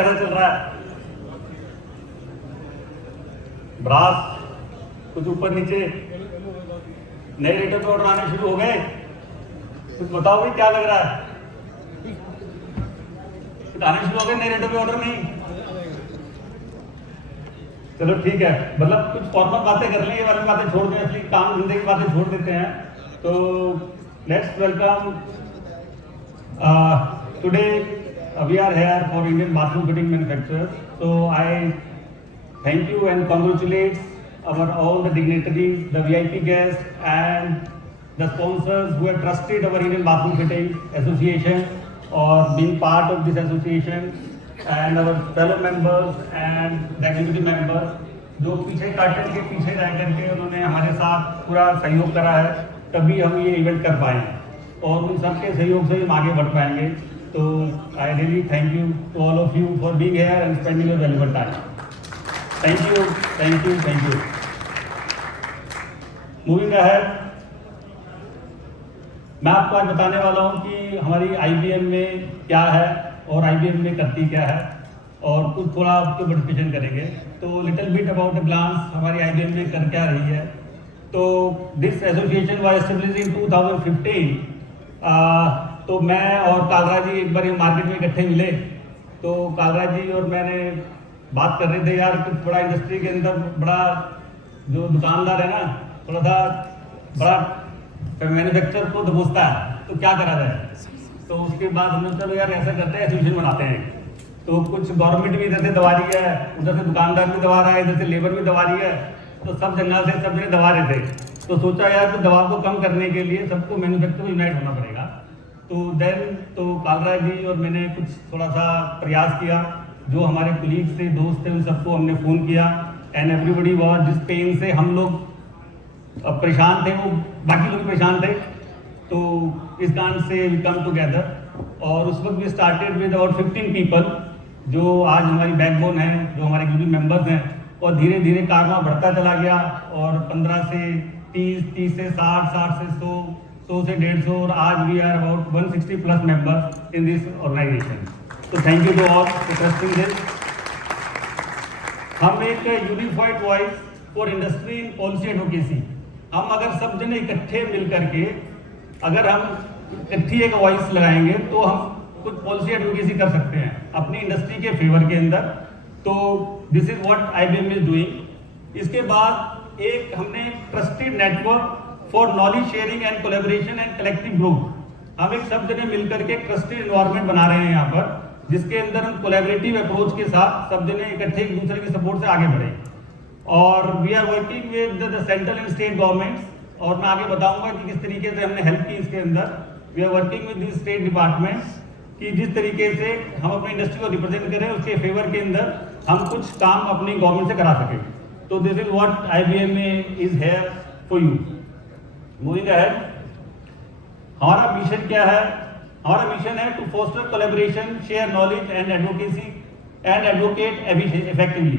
कैसा चल रहा है? ब्रास कुछ ऊपर नीचे नए रेटों पे ऑर्डर आने शुरू हो गए? कुछ बताओ भाई, क्या लग रहा है? कुछ आने शुरू हो गए नए रेटों पे ऑर्डर? नहीं, चलो ठीक है, मतलब कुछ फॉर्मल बातें कर लें, ये वाली बातें छोड़ दें, असली काम धंधे की बातें छोड़ देते हैं। तो let's welcome today we are here for Indian bathroom fitting manufacturers. So I thank you and congratulate all the dignitaries, the VIP guests, and the sponsors who have trusted our Indian Bathroom Fitting Association or being part of this association, and our fellow members and the executive members जो पीछे curtain के पीछे रह करके उन्होंने हमारे साथ पूरा सहयोग करा है, तभी हम ये इवेंट कर पाए हैं और उन सबके सहयोग से हम आगे बढ़ पाएंगे। तो I really thank you to all of you for being here and spending your valuable time. Thank you, thank you, thank you. Moving ahead, मैं आपको आज बताने वाला हूँ कि हमारी आईबीएम में क्या है और आईबीएम में करती क्या है, और कुछ थोड़ा आपको डिस्कशन करेंगे। तो little bit about the glance हमारी आईबीएम में कर क्या रही है। तो this association was established in 2015। तो मैं और कालरा जी एक बार मार्केट में इकट्ठे मिले, तो कालरा जी और मैंने बात कर रहे थे, यार कुछ बड़ा इंडस्ट्री के अंदर बड़ा जो दुकानदार है ना, थोड़ा सा बड़ा मैन्युफैक्चर को दबोचता है, तो क्या करा जाए। तो उसके बाद हमने चलो यार ऐसा करते हैं, एसोसिएशन बनाते हैं। तो कुछ गवर्नमेंट भी इधर से दबा रही है, उधर से दुकानदार भी दबा रहा है, इधर से लेबर भी दबा रही है, तो सब जंगल से सब जगह दबा रहे थे। तो सोचा यार तो दबाव को कम करने के लिए सबको मैन्युफैक्चर में यूनाइट होना पड़ेगा। तो देन तो कालरा जी और मैंने कुछ थोड़ा सा प्रयास किया, जो हमारे कलीग थे, दोस्त थे, उन सबको हमने फ़ोन किया एंड एवरीबडी वाज, जिस पेन से हम लोग परेशान थे वो बाकी लोग परेशान थे। तो इस कारण से वी कम टुगेदर, और उस वक्त we started with about 15 people, जो आज हमारी बैकबोन है, जो हमारे एग्जीक्यूटिव मेंबर्स हैं, और धीरे धीरे कारवां बढ़ता चला गया और 15 से 30, 30 से 60, 60 से 100, 100 से 150, और आज we are about 160 plus members in this organisation. तो thank you to all for trusting this. हम एक unified voice for industry in policy advocacy, हम अगर सब जने इकट्ठे मिल करके अगर हम इकट्ठी एक वॉइस लगाएंगे तो हम कुछ पॉलिसी एडवोकेसी कर सकते हैं अपनी इंडस्ट्री के फेवर के अंदर। तो this is what IBM is doing. इसके बाद एक हमने trusted network for knowledge sharing and collaboration and collective growth, हम एक सब जने मिलकर के ट्रस्टेड एनवायरनमेंट बना रहे हैं यहाँ पर, जिसके अंदर हम कोलैबोरेटिव अप्रोच के साथ सब जने इकट्ठे एक दूसरे की सपोर्ट से आगे बढ़े। और we are working with the central and state governments, और मैं आगे बताऊंगा कि किस तरीके से हमने हेल्प की इसके अंदर। We are working with the state departments कि जिस तरीके से हम अपनी इंडस्ट्री को रिप्रेजेंट करें, उसके फेवर के अंदर हम कुछ काम अपनी गवर्नमेंट से करा सकें। तो this is what IBM is here for you. Moving ahead, हमारा मिशन क्या है? हमारा मिशन है to foster collaboration, share knowledge and advocacy and advocate effectively,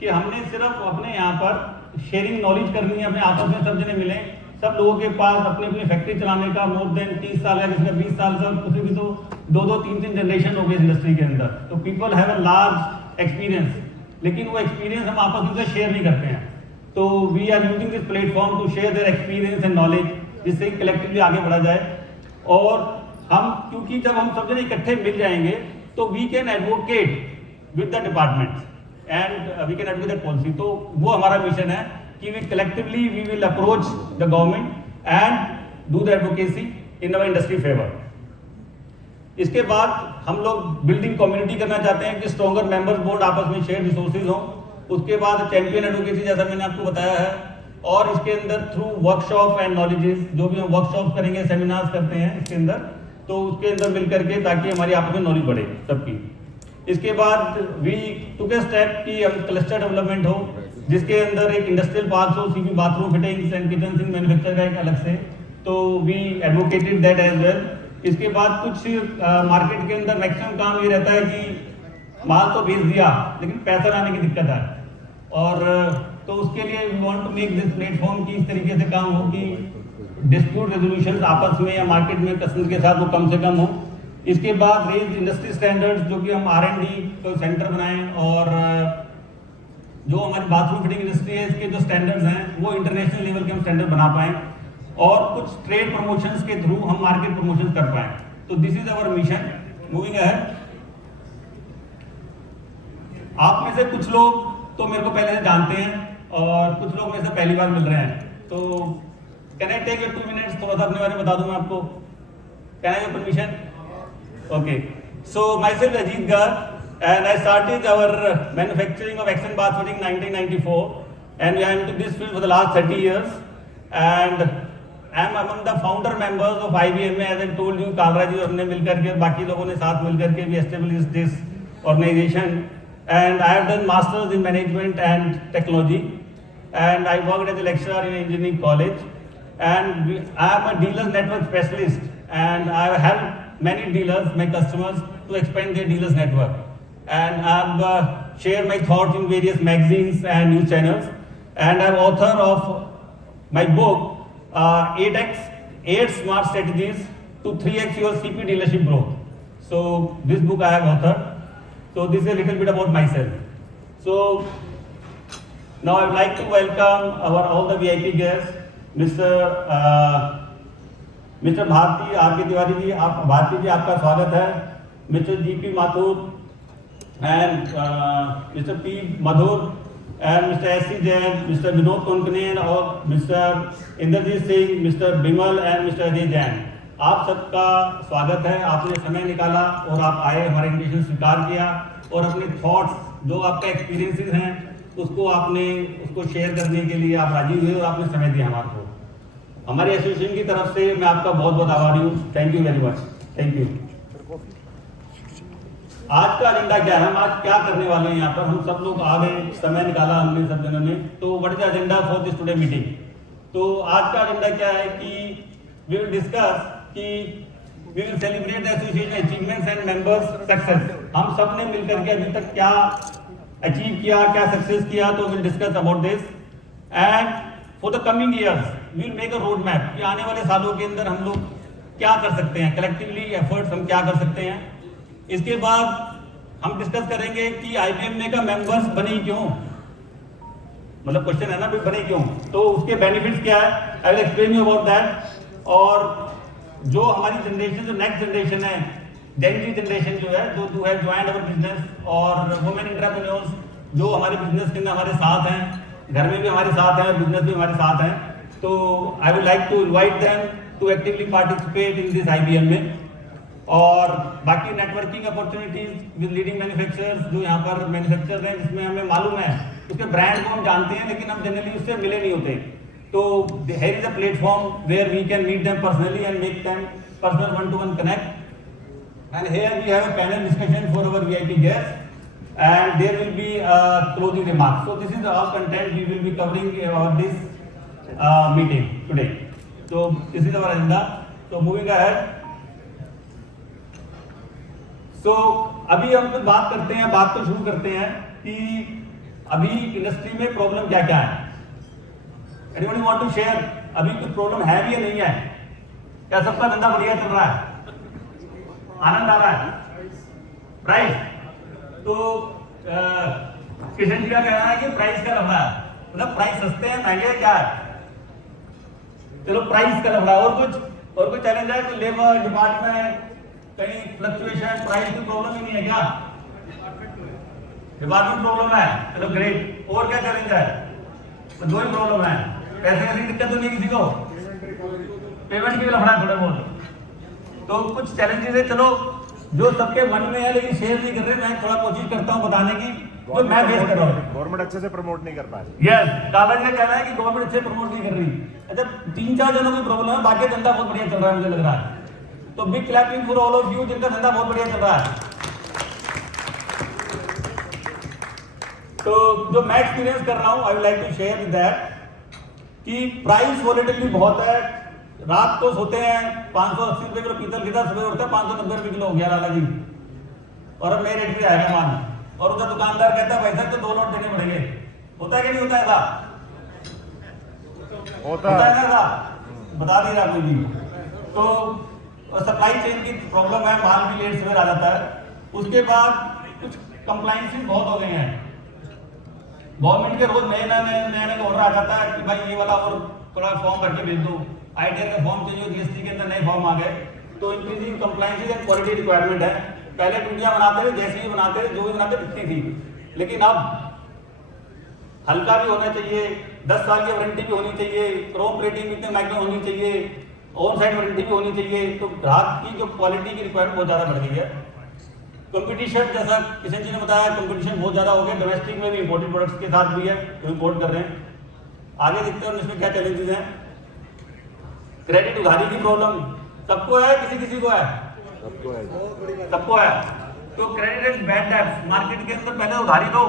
कि हमने सिर्फ अपने यहाँ पर शेयरिंग नॉलेज करनी है, अपने आपस में सब जने मिलें। सब लोगों के पास अपनी अपनी फैक्ट्री चलाने का मोर देन 30 साल है, किसी का 20 साल से, किसी की तो 2-2, 3-3 जनरेशन हो गए इंडस्ट्री के अंदर। तो people have a large experience, लेकिन वो एक्सपीरियंस हम आपस में शेयर नहीं करते हैं। तो we are using this platform to share their experience and knowledge, जिससे कलेक्टिवली आगे बढ़ा जाए। और हम, क्योंकि जब हम सब जने इकट्ठे मिल जाएंगे तो we can advocate with the department and we can advocate that policy. तो वो हमारा मिशन है कि we collectively we will approach the government and do the advocacy in our industry favour. इसके बाद हम लोग बिल्डिंग कम्युनिटी करना चाहते हैं कि स्ट्रॉन्गर मेंबर्स बोर्ड आपस में शेयर रिसोर्सेज हों। उसके बाद चैंपियन एडवोकेसी, जैसा मैंने आपको बताया है, और इसके अंदर थ्रू वर्कशॉप एंड नॉलेजेस, जो भी हम वर्कशॉप करेंगे, सेमिनार्स करते हैं इसके अंदर, तो उसके अंदर मिल करके ताकि हमारी आपस में नॉलेज बढ़े सबकी। इसके बाद वी टुक ए स्टेप कि हम क्लस्टर डेवलपमेंट हो, जिसके अंदर एक इंडस्ट्रियल पार्क हो, CP bathroom fittings and kitchen sink manufacture का एक अलग से, तो we advocated that as well. इसके बाद कुछ मार्केट के अंदर मैक्सिमम काम ये रहता है कि माल तो बेच दिया लेकिन पैसा लाने की दिक्कत है, और तो उसके लिए we want to make this platform कि इस तरीके से काम हो कि डिस्प्यूट रेजोल्यूशन आपस में या मार्केट में कस्टमर के साथ वो कम से कम हो। इसके बाद रेज इंडस्ट्री स्टैंडर्ड्स, जो कि हम R&D को सेंटर बनाएं और जो हमारी बाथरूम फिटिंग इंडस्ट्री है इसके जो स्टैंडर्ड्स हैं वो इंटरनेशनल लेवल के हम स्टैंडर्ड बना पाएं और कुछ ट्रेड प्रमोशंस के थ्रू हम मार्केट प्रमोशन कर पाएं। तो this is our mission moving ahead. आप में से कुछ लोग तो मेरे को पहले से जानते हैं और कुछ लोग मेरे से पहली बार मिल रहे हैं, तो कैन आई टेक 2 मिनट्स, थोड़ा सा अपने बारे में बता दूं मैं आपको। Can I have permission? Okay, so my self Ajit Garg and I started our manufacturing of Action bath fitting 1994 and I am into this field for the last 30 years and I am among the founder members of IBM। as I told you, Kalra ji और हमने मिलकर के बाकी लोगों ने साथ मिलकर के we established this organization and I have done masters in management and technology and I worked as a lecturer in engineering college and I am a dealer network specialist and I have helped many dealers, my customers, to expand their dealers network. And I have shared my thoughts in various magazines and news channels and I am author of my book 8 smart strategies to 3x your CP dealership growth. So this book I have authored. So this is a little bit about myself. So now I would like to welcome all the VIP guests, Mr. Bharti R K. Tiwari ji, Bharti ji आपका स्वागत है। Mr. G.P. Mathur and Mr. P. Madhur and Mr. S.C. Jain, Mr. Vinod Konkanen और Mr. Indrajit Singh, Mr. Bimal and Mr. Ajay Jain, आप सबका स्वागत है। आपने समय निकाला और आप आए, हमारा इन्विटेशन स्वीकार किया और अपने थॉट्स जो आपका एक्सपीरियंसेस हैं उसको शेयर करने के लिए आप राजी हुए और आपने समय दिया हमारे को। हमारे एसोसिएशन की तरफ से मैं आपका बहुत बहुत आभारी हूँ। Thank you very much. Thank you. आज का एजेंडा क्या है, हम आज क्या करने वाले हैं यहाँ पर, हम सब लोग आ गए, समय निकाला हमने सब जनों ने, तो what is the agenda for this today meeting. तो आज का एजेंडा क्या है कि वी विल डिस्कस कि we will celebrate the association achievements and members success. हम सब ने मिलकर के अभी तक क्या अचीव किया, क्या सक्सेस किया, तो will discuss about this and for the coming years we will make a road map कि आने वाले सालों के अंदर हम लोग क्या कर सकते हैं, कलेक्टिवली एफर्ट्स हम क्या कर सकते हैं। इसके बाद हम डिस्कस करेंगे कि IBM में का मेंबर्स बने क्यों, मतलब क्वेश्चन है ना भी बने क्यों, तो उसके बेनिफिट्स क्या है, I will explain you about that. और जो हमारी जनरेशन, जो नेक्स्ट जनरेशन है, जेन जी जनरेशन जो है, जो है ज्वाइंट अवर बिजनेस और वुमेन एंटरप्रेन्योर्स जो हमारे बिजनेस के अंदर हमारे साथ हैं, घर में भी हमारे साथ हैं, बिजनेस भी हमारे साथ हैं, तो I would like to invite them to actively participate in this IBM में। और बाकी networking opportunities with leading manufacturers जो यहाँ पर मैन्युफैक्चरर्स हैं, जिसमें हमें मालूम है उसके ब्रांड को हम जानते हैं लेकिन हम जनरली उससे मिले नहीं होते, तो here is a platform where we can meet them personally and make them personal 1-to-1 connect and here we have a panel discussion for our VIP guests and there will be closing remarks. So this is all content we will be covering on this meeting today. So this is our agenda. So moving ahead. तो अभी हम कुछ बात करते हैं, बात तो शुरू करते हैं कि अभी इंडस्ट्री में प्रॉब्लम क्या क्या है। एनीबॉडी वांट टू शेयर, अभी कुछ प्रॉब्लम है भी या नहीं है? क्या सबका धंधा बढ़िया चल रहा है, आनंद आ रहा है? प्राइस तो किशन जी का कहना है कि प्राइस का लफड़ा है, मतलब प्राइस सस्ते हैं, महंगे क्या है, चलो प्राइस का लफड़ा। और कुछ चैलेंज है कि लेबर डिपार्टमेंट कहीं फ्लक्चुएशन, प्राइस की प्रॉब्लम ही नहीं है क्या? डिपार्टमेंट प्रॉब्लम है, चलो ग्रेट। और क्या चैलेंज है? तो 2 ही प्रॉब्लम है, पैसे की दिक्कत तो नहीं किसी को, पेमेंट की भी लफड़ा थोड़ा बहुत। तो कुछ चैलेंजेस है, चलो जो सबके मन में है लेकिन शेयर नहीं कर रहे, मैं थोड़ा कोशिश करता हूँ बताने की जो मैं फेस कर रहा हूँ। गवर्नमेंट अच्छे से प्रमोट नहीं कर पा रही। यस, काला जी का कहना है कि गवर्नमेंट अच्छे प्रमोट नहीं कर रही। अच्छा, 3-4 जनों की प्रॉब्लम है, बाकी धंधा बहुत बढ़िया चल रहा है मुझे लग रहा है। तो big clapping for all of you जिनका धंधा बहुत बढ़िया चल रहा है। तो जो मैं एक्सपीरियंस कर रहा हूं, I would like to share with that कि प्राइस वॉलेटिलिटी बहुत है। रात को सोते हैं 580 रुपए किलो पीतल खरीदा, सुबह उठते हैं 590 रुपए किलो हो गया लाला जी, और अब नए रेट पे आएगा माल, और उधर दुकानदार कहता है भाई साहब तो 2 लौट देने पड़ेंगे। होता है कि नहीं होता ऐसा? होता है ना ऐसा? बता नहीं रहा कोई भी। तो और सप्लाई चेन की प्रॉब्लम है, माल भी लेट सवेर आ जाता है। उसके बाद कुछ कंप्लाइंस भी बहुत हो गए हैं। गवर्नमेंट के रोज नए ऑर्डर आ जाता है कि भाई ये वाला और थोड़ा फॉर्म करके भेज दो, ITR का फॉर्म चाहिए, GST के अंदर नए फॉर्म आ गए। तो increasing compliances and quality requirement है। पहले टूटियां बनाते थे, जैसे ही बनाते थे, जो भी बनाते दिखती थी, लेकिन अब हल्का भी होना चाहिए, 10 साल की वारंटी भी होनी चाहिए, क्रोम प्लेटिंग इतने माइक्रो होनी चाहिए, ऑन साइड वारंटी भी होनी चाहिए। तो ग्राहक की जो क्वालिटी की रिक्वायरमेंट बहुत ज़्यादा बढ़ गई है। कंपटीशन, जैसा किशन जी ने बताया, कंपटीशन बहुत ज़्यादा हो गया, डोमेस्टिक में भी इंपोर्टेड प्रोडक्ट्स के साथ भी है, जो इंपोर्ट कर रहे हैं। आगे देखते हैं इसमें क्या चैलेंजेस हैं। क्रेडिट उधारी की प्रॉब्लम सबको है, किसी को है, सबको है। तो क्रेडिट एंड बैड डेब्ट, मार्केट के अंदर पहले उधारी दो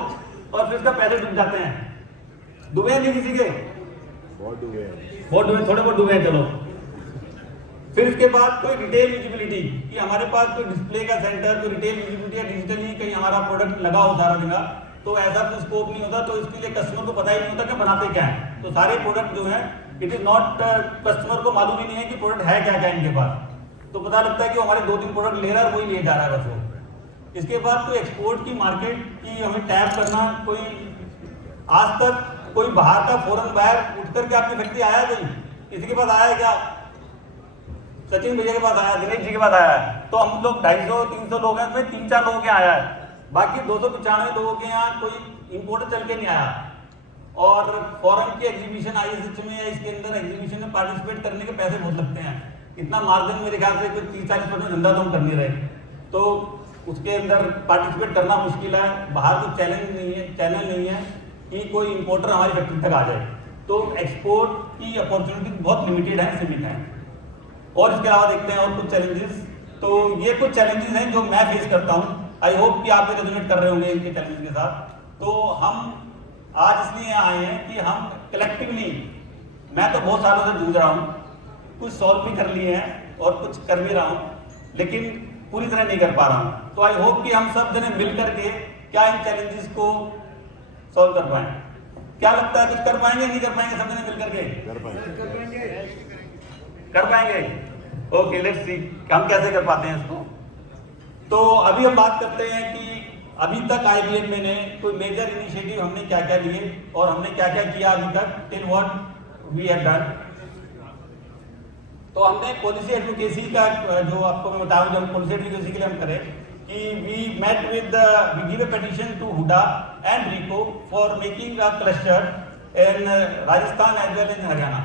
और फिर उसका पैसे डूब जाते हैं। डूबे नहीं किसी के, बहुत डूबे, थोड़े बहुत डूबे हैं, चलो। फिर इसके बाद कोई रिटेल विजिबिलिटी, कि हमारे पास कोई डिस्प्ले का सेंटर, कोई रिटेल विजिबिलिटी या डिजिटली कहीं हमारा प्रोडक्ट लगा हो सारा दिन, तो ऐसा कोई स्कोप नहीं होता। तो इसके लिए कस्टमर को पता ही नहीं होता कि बनाते क्या है। तो सारे प्रोडक्ट जो हैं, इट इज नॉट, कस्टमर को मालूम ही नहीं है कि प्रोडक्ट है क्या क्या इनके पास। तो पता लगता है कि हमारे 2-3 प्रोडक्ट ले रहा है, वही ले जा रहा है बस वो। इसके बाद कोई एक्सपोर्ट की मार्केट की हमें टैप करना, कोई आज तक कोई बाहर का फॉरेन बायर उठ करके आपकी फैक्ट्री आया, कोई किसी के पास आया क्या? सचिन भैया के पास आया, दिनेश जी के पास आया है। तो हम लोग 250-300 लोग हैं, उसमें 3-4 लोगों के आया है, बाकी 295 लोगों के यहाँ कोई इंपोर्टर चल के नहीं आया। और फॉरेन की एग्जीबिशन ISH में या इसके अंदर एग्जीबिशन में पार्टिसिपेट करने के पैसे बहुत लगते हैं। इतना मार्जिन मेरे ख्याल से कोई 30-40% धंधा तो हम कर नहीं रहे, तो उसके अंदर पार्टिसिपेट करना मुश्किल है। बाहर कोई चैनल नहीं है कि कोई इंपोर्टर हमारी फैक्ट्री तक आ जाए। तो एक्सपोर्ट की अपॉर्चुनिटी बहुत लिमिटेड है, सीमित है। और इसके अलावा देखते हैं और कुछ चैलेंजेस। तो ये कुछ चैलेंजेस हैं जो मैं फेस करता हूँ। आई होप कि आप भी रेजोनेट कर रहे होंगे इनके चैलेंजेस के साथ। तो हम आज इसलिए आए हैं कि हम कलेक्टिवली, मैं तो बहुत सालों से जूझ रहा हूँ, कुछ सॉल्व भी कर लिए हैं और कुछ कर भी रहा हूँ, लेकिन पूरी तरह नहीं कर पा रहा हूँ। तो आई होप कि हम सब जने मिल करके क्या इन चैलेंजेस को सॉल्व कर पाएं। क्या लगता है, कुछ कर पाएंगे, नहीं कर पाएंगे? सब जने मिल करके कर पाएंगे। ओके, लेट्स सी हम कैसे कर पाते हैं इसको। तो अभी हम बात करते हैं कि अभी तक IBM में ने कोई मेजर इनिशिएटिव हमने क्या क्या लिए और हमने क्या क्या किया अभी तक, till what we have done. तो हमने पॉलिसी एडवोकेसी का, जो आपको मैं बताऊं, जब पॉलिसी एडवोकेसी के लिए हम करें कि we give a petition to HUDA and RIICO for making a cluster in Rajasthan as well in Haryana.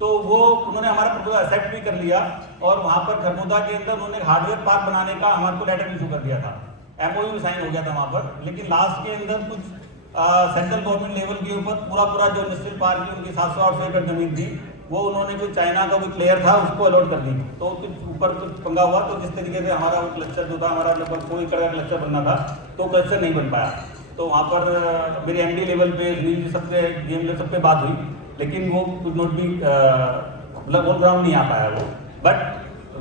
तो वो उन्होंने हमारा प्रपोजल एक्सेप्ट भी कर लिया और वहाँ पर खरगोदा के अंदर उन्होंने हार्डवेयर पार्क बनाने का हमारे को लेटर इशू कर दिया था। MOU साइन हो गया था वहाँ पर, लेकिन लास्ट के अंदर कुछ सेंट्रल गवर्नमेंट लेवल के ऊपर पूरा जो इंडस्ट्रियल पार्क की उनकी 700-800 एकड़ जमीन थी, वो उन्होंने जो चाइना का कोई प्लेयर था उसको अलॉट कर दी। तो कुछ ऊपर कुछ पंगा हुआ, तो जिस तरीके से हमारा वो क्लस्टर जो था, हमारा लगभग 100 एकड़ का क्लस्टर बनना था, तो क्लस्टर नहीं बन पाया। तो वहाँ पर मेरे MD लेवल पे, सबसे GM सब पे बात हुई, लेकिन वो कुड नॉट बी, मतलब ऑन ग्राउंड नहीं आ पाया वो। But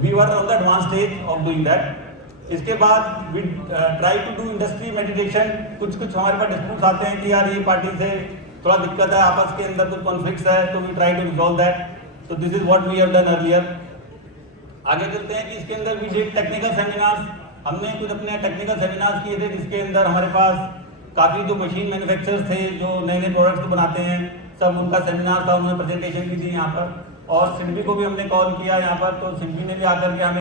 we were on the advance stage of doing that. इसके बाद we try to do industry meditation. कुछ हमारे पास डिस्प्यूट्स आते हैं कि यार ये पार्टी से थोड़ा दिक्कत है, आपस के अंदर कुछ कॉन्फ्लिक्ट्स है, तो we try to resolve that. So this is what we have done earlier. आगे चलते हैं कि इसके अंदर वी डिड टेक्निकल सेमिनार्स। हमने कुछ अपने टेक्निकल सेमिनार्स किए थे, जिसके अंदर हमारे पास काफ़ी जो मशीन मैन्युफैक्चरर्स थे, जो नए प्रोडक्ट्स बनाते हैं, सब उनका सेमिनार था, उन्होंने प्रेजेंटेशन भी दी यहाँ पर। और सिडबी को भी हमने कॉल किया यहाँ पर, तो सिडबी ने भी आकर के हमें